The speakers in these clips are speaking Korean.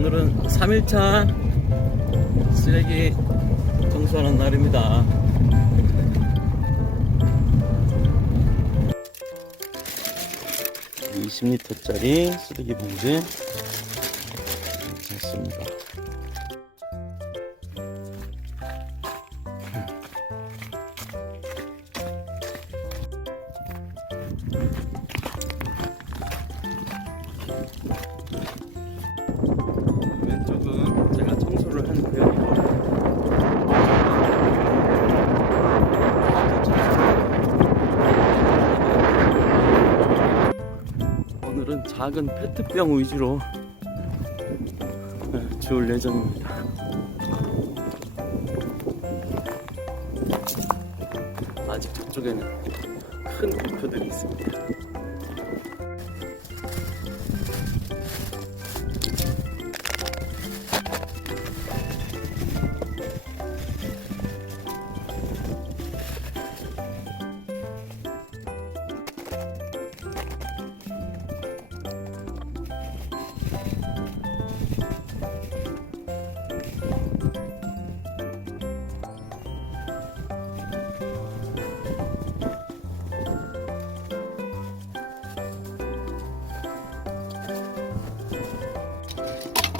오늘은 3일차 쓰레기 청소하는 날입니다. (20리터짜리) 쓰레기 봉지 샀습니다. 작은 페트병 위주로 네, 주울 예정입니다. 아직 저쪽에는 큰 대표들이 있습니다.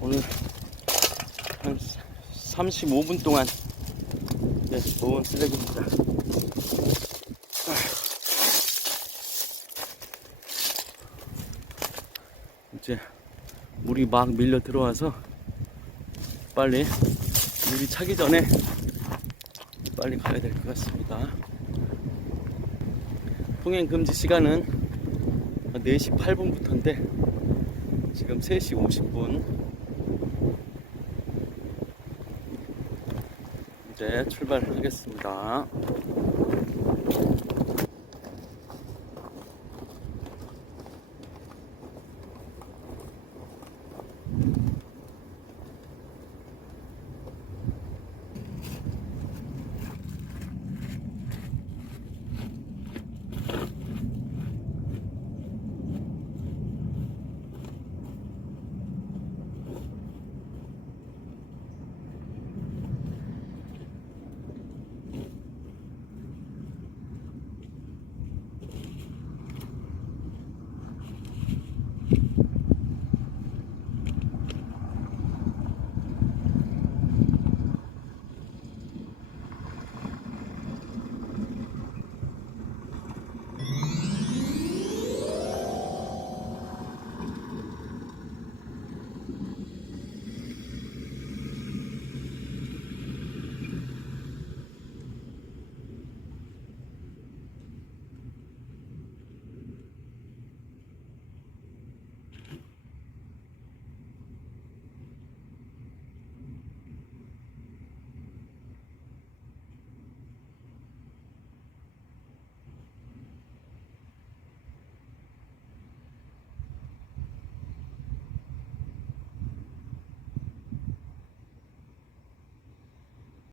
오늘 한 35분 동안 네, 모은 쓰레기입니다. 이제 물이 막 밀려 들어와서 빨리 물이 차기 전에 빨리 가야 될 것 같습니다. 통행 금지 시간은 4시 8분부터인데 지금 3시 50분 이제 출발하겠습니다.